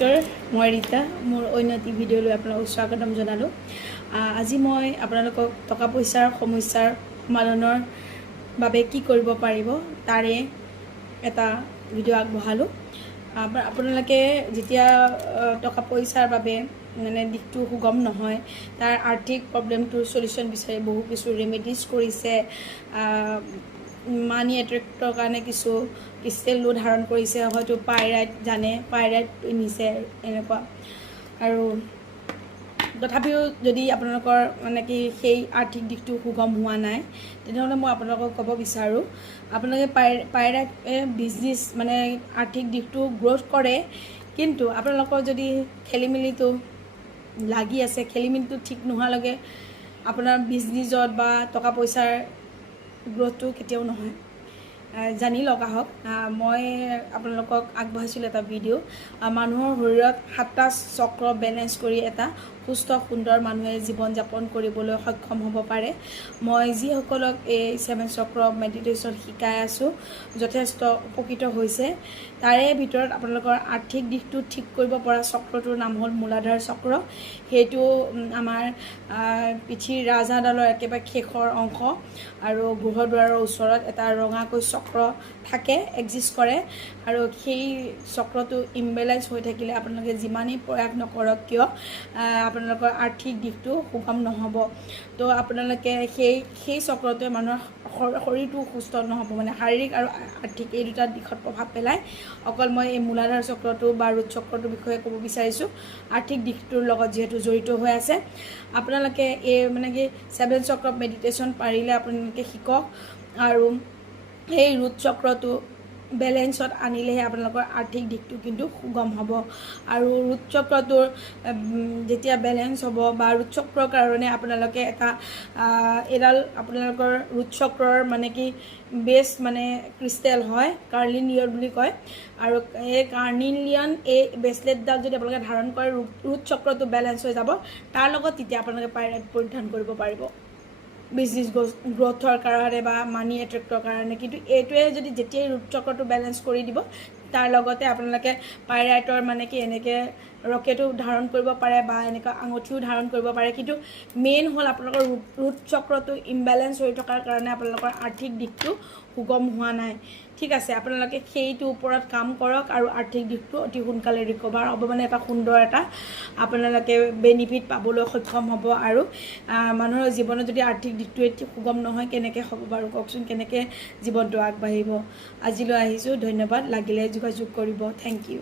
নমস্কাৰ মই ৰীতা মোৰ অন্যটি ভিডিঅ'লৈ আপোনালোকক স্বাগতম জনালোঁ আজি মই আপোনালোকক টকা পইচাৰ সমস্যাৰ সমাধানৰ বাবে কি কৰিব পাৰিব তাৰে এটা ভিডিঅ' আগবঢ়ালোঁ আপোনালোকে যেতিয়া টকা পইচাৰ বাবে মানে দিশটো সুগম নহয় তাৰ আৰ্থিক প্ৰব্লেমটোৰ সলিউশন বিচাৰি বহু কিছু ৰেমেডিজ কৰিছে মানি এট্ৰেক্টৰ কাৰণে কিছু ক্ৰিষ্টেল লোড ধাৰণ কৰিছে হয়তো পাইৰাইট জানে পাইৰাইট পিন্ধিছে এনেকুৱা আৰু তথাপিও যদি আপোনালোকৰ মানে কি সেই আৰ্থিক দিশটো সুগম হোৱা নাই তেনেহ'লে মই আপোনালোকক ক'ব বিচাৰোঁ আপোনালোকে পাইৰাইট বিজনেছ মানে আৰ্থিক দিশটো গ্ৰ'থ কৰে কিন্তু আপোনালোকৰ যদি খেলিমেলিটো লাগি আছে খেলিমেলিটো ঠিক নোহোৱালৈকে আপোনাৰ বিজনেছত বা টকা পইচাৰ গ্ৰথটো কেতিয়াও নহয় জানি লগা হওক মই আপোনালোকক আগবঢ়াইছিলোঁ এটা ভিডিঅ' মানুহৰ শৰীৰত 7টা চক্ৰ বেলেঞ্চ কৰি এটা সুস্থ সুন্দৰ মানুহে জীৱন যাপন কৰিবলৈ সক্ষম হ'ব পাৰে মই যিসকলক এই 7 চক্ৰ মেডিটেশ্যন শিকাই আছোঁ যথেষ্ট উপকৃত হৈছে তাৰে ভিতৰত আপোনালোকৰ আৰ্থিক দিশটো ঠিক কৰিব পৰা চক্ৰটোৰ নাম হ'ল মূলাধাৰ চক্ৰ সেইটো আমাৰ পিঠিৰ ৰাজহাড়ডালৰ একেবাৰে শেষৰ অংশ আৰু গৃহদ্বাৰৰ ওচৰত এটা ৰঙাকৈ চক্ৰ থাকে এক্সিষ্ট কৰে আৰু সেই চক্ৰটো ইমবেলেঞ্চ হৈ থাকিলে আপোনালোকে যিমানেই প্ৰয়াস নকৰক কিয় আপোনালোকৰ আৰ্থিক দিশটো সুগম নহ'ব তো আপোনালোকে সেই চক্ৰটোৱে মানুহৰ শৰীৰটো সুস্থ নহ'ব মানে শাৰীৰিক আৰু আৰ্থিক এই দুটা দিশত প্ৰভাৱ পেলায় অকল মই এই মূলাধাৰ চক্ৰটো বা ৰুট চক্ৰটোৰ বিষয়ে ক'ব বিচাৰিছোঁ আৰ্থিক দিশটোৰ লগত যিহেতু জড়িত হৈ আছে আপোনালোকে এই মানে কি 7 চক্ৰ মেডিটেশ্যন পাৰিলে আপোনালোকে শিকক আৰু সেই ৰুট চক্ৰটো বেলেঞ্চত আনিলেহে আপোনালোকৰ আৰ্থিক দিশটো কিন্তু সুগম হ'ব আৰু ৰুট চক্ৰটোৰ যেতিয়া বেলেঞ্চ হ'ব বা ৰুট চক্ৰৰ কাৰণে আপোনালোকে এটা এডাল আপোনালোকৰ ৰুট চক্ৰৰ মানে কি বেছ মানে ক্ৰিষ্টেল হয় কাৰ্লিনিয়ন বুলি কয় আৰু এই কাৰ্লিনিয়ন এই ব্ৰেচলেটডাল যদি আপোনালোকে ধাৰণ কৰে ৰুট চক্ৰটো বেলেঞ্চ হৈ যাব তাৰ লগত তেতিয়া আপোনালোকে পাইৰাইট পৰিধান কৰিব পাৰিব বিজনেছ গ্ৰথৰ কাৰণে বা মানি এট্ৰেক্টৰ কাৰণে কিন্তু এইটোৱে যদি যেতিয়াই ৰুট চক্ৰটো বেলেঞ্চ কৰি দিব তাৰ লগতে আপোনালোকে পাইৰাইটৰ মানে কি এনেকৈ ৰকেটো ধাৰণ কৰিব পাৰে বা এনেকুৱা আঙুঠিও ধাৰণ কৰিব পাৰে কিন্তু মেইন হ'ল আপোনালোকৰ ৰুট চক্ৰটো ইমবেলেঞ্চ হৈ থকাৰ কাৰণে আপোনালোকৰ আৰ্থিক দিশটো সুগম হোৱা নাই ঠিক আছে আপোনালোকে সেইটো ওপৰত কাম কৰক আৰু আৰ্থিক দিশটো অতি সোনকালে ৰিকভাৰ হ'ব মানে এটা সুন্দৰ এটা আপোনালোকে বেনিফিট পাবলৈ সক্ষম হ'ব আৰু মানুহৰ জীৱনত যদি আৰ্থিক দিশটো এটি সুগম নহয় কেনেকৈ হ'ব বাৰু কওকচোন কেনেকৈ জীৱনটো আগবাঢ়িব আজিলৈ আহিছোঁ ধন্যবাদ লাগিলে যোগাযোগ কৰিব থেংক ইউ